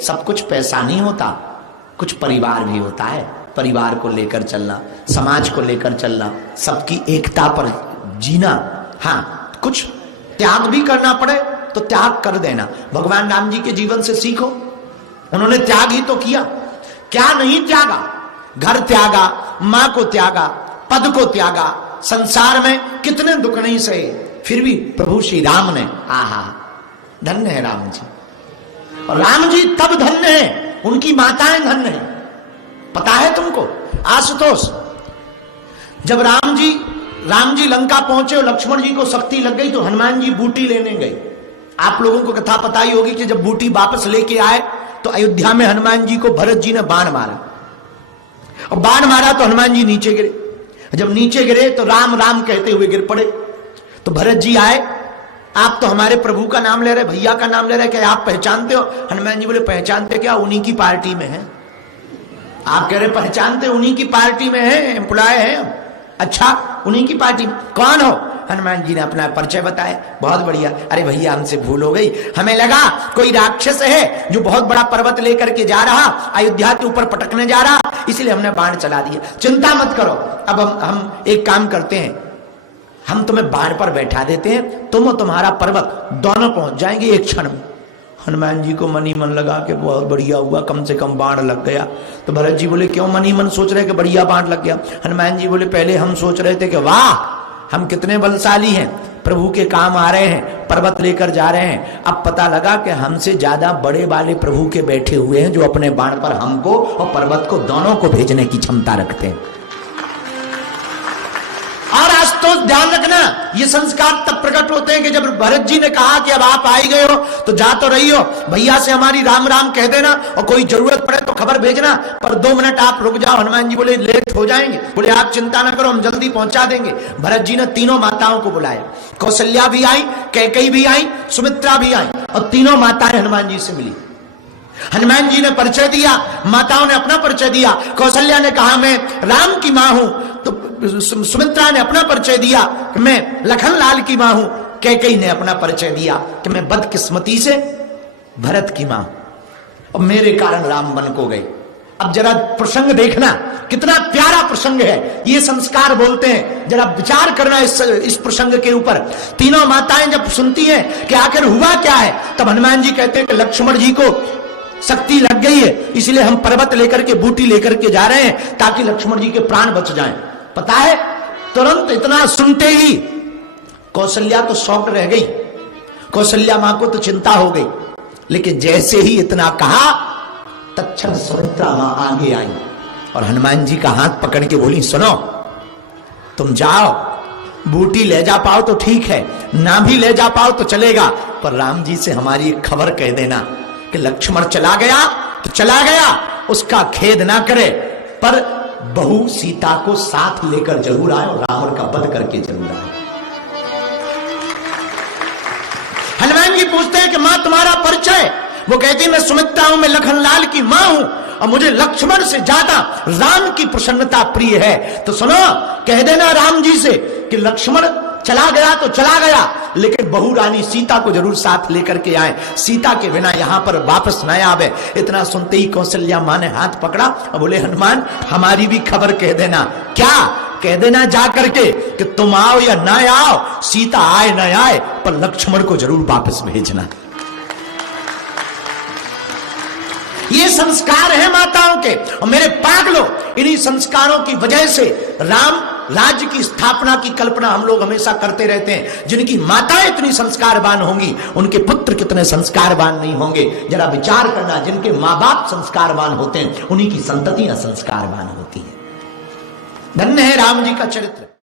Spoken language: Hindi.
सब कुछ पैसा नहीं होता, कुछ परिवार भी होता है। परिवार को लेकर चलना, समाज को लेकर चलना, सबकी एकता पर जीना। हाँ, कुछ त्याग भी करना पड़े तो त्याग कर देना। भगवान राम जी के जीवन से सीखो, उन्होंने त्याग ही तो किया। क्या नहीं त्यागा? घर त्यागा, मां को त्यागा, पद को त्यागा, संसार में कितने दुख नहीं सहे, फिर भी प्रभु श्री राम ने, आहा धन्य है राम जी। और राम जी तब धन्य है, उनकी माताएं धन्य है। पता है तुमको आशुतोष, जब राम जी लंका पहुंचे और लक्ष्मण जी को शक्ति लग गई तो हनुमान जी बूटी लेने गए। आप लोगों को कथा पता ही होगी कि जब बूटी वापस लेके आए तो अयोध्या में हनुमान जी को भरत जी ने बाण मारा, और बाण मारा तो हनुमान जी नीचे गिरे। जब नीचे गिरे तो राम राम कहते हुए गिर पड़े। तो भरत जी आए, आप तो हमारे प्रभु का नाम ले रहे, भैया का नाम ले रहे, क्या आप पहचानते हो? हनुमान जी बोले पहचानते क्या, उन्हीं की पार्टी में है। आप कह रहे पहचानते, उन्हीं की पार्टी में है, एम्प्लॉय है। अच्छा, उन्हीं की पार्टी में कौन हो? हनुमान जी ने अपना परिचय बताया। बहुत बढ़िया, अरे भैया हमसे भूल हो गई, हमें लगा कोई राक्षस है जो बहुत बड़ा पर्वत लेकर के जा रहा, अयोध्या के ऊपर पटकने जा रहा, इसलिए हमने बाण चला दिया। चिंता मत करो, अब हम एक काम करते हैं, हम तुम्हें बाण पर बैठा देते हैं, तुम और तुम्हारा पर्वत दोनों पहुंच जाएंगे एक क्षण में। हनुमान जी को मनी मन लगा कि बहुत बढ़िया हुआ, कम से कम बाण लग गया। तो भरत जी बोले क्यों मनी मन सोच रहे कि बढ़िया बाण लग गया? हनुमान जी बोले पहले हम सोच रहे थे कि वाह हम कितने बलशाली हैं, प्रभु के काम आ रहे हैं, पर्वत लेकर जा रहे हैं। अब पता लगा कि हमसे ज्यादा बड़े वाले प्रभु के बैठे हुए हैं जो अपने बाण पर हमको और पर्वत को दोनों को भेजने की क्षमता रखते हैं। और आज तो ध्यान रखना, ये संस्कार तब प्रकट होते हैं कि जब भरत जी ने कहा कि अब आप आई गए हो तो जा तो रही हो, भैया से हमारी राम राम कह देना और कोई जरूरत पड़े तो खबर भेजना, पर 2 मिनट आप रुक जाओ। हनुमान जी बोले लेट हो जाएंगे। बोले आप चिंता ना करो, हम जल्दी पहुंचा देंगे। भरत जी ने तीनों माताओं को बुलाया, कौशल्या भी आई, कैकेयी भी आई, सुमित्रा भी आई, और तीनों माताएं हनुमान जी से मिली। हनुमान जी ने परिचय दिया, माताओं ने अपना परिचय दिया। कौशल्या ने कहा मैं राम की मां हूं, तो सुमित्रा ने अपना परिचय दिया कि मैं लखन लाल की मां हूं। कैकेयी ने अपना परिचय दिया कि मैं बदकिस्मती से भरत की मां, और मेरे कारण राम बन को गए। अब जरा प्रसंग देखना, कितना प्यारा प्रसंग है। ये संस्कार बोलते हैं, जरा विचार करना इस प्रसंग के ऊपर। तीनों माताएं जब सुनती हैं कि आखिर हुआ क्या है, तब हनुमान जी कहते हैं कि लक्ष्मण जी को शक्ति लग गई है, इसलिए हम पर्वत लेकर के बूटी लेकर के जा रहे हैं ताकि लक्ष्मण जी के प्राण बच जाएं। पता है, तुरंत इतना सुनते ही कौशल्या तो शॉक्ड रह गई। कौशल्या मां को तो चिंता हो गई, लेकिन जैसे ही इतना कहा तत्क्षण सुमित्रा मां आगे आई और हनुमान जी का हाथ पकड़ के बोली सुनो, तुम जाओ, बूटी ले जा पाओ तो ठीक है, ना भी ले जा पाओ तो चलेगा, पर राम जी से हमारी एक खबर कह देना कि लक्ष्मण चला गया तो चला गया, उसका खेद ना करे, पर बहू सीता को साथ लेकर जरूर आए और रावण का वध करके जरूर आए। हनुमान जी पूछते हैं कि मां तुम्हारा परिचय? वो कहती है मैं सुमित्रा हूं, मैं लखनलाल की मां हूं, और मुझे लक्ष्मण से ज्यादा राम की प्रसन्नता प्रिय है। तो सुनो, कह देना राम जी से कि लक्ष्मण चला गया तो चला गया, लेकिन बहू रानी सीता को जरूर साथ लेकर के आए, सीता के बिना यहां पर वापस न आवे। इतना सुनते ही कौशल्या मां ने हाथ पकड़ा और बोले हनुमान हमारी भी खबर कह देना। क्या? कह देना जा करके कि तुम आओ या ना आओ, सीता आए ना आए, पर लक्ष्मण को जरूर वापस भेजना। ये संस्कार है माताओं के, और मेरे पागलों, इन्हीं संस्कारों की वजह से राम राज्य की स्थापना की कल्पना हम लोग हमेशा करते रहते हैं। जिनकी माताएं इतनी संस्कारवान होंगी, उनके पुत्र कितने संस्कारवान नहीं होंगे। जरा विचार करना, जिनके माँ बाप संस्कारवान होते हैं, उन्हीं की संततियां संस्कारवान होती है। धन्य है राम जी का चरित्र।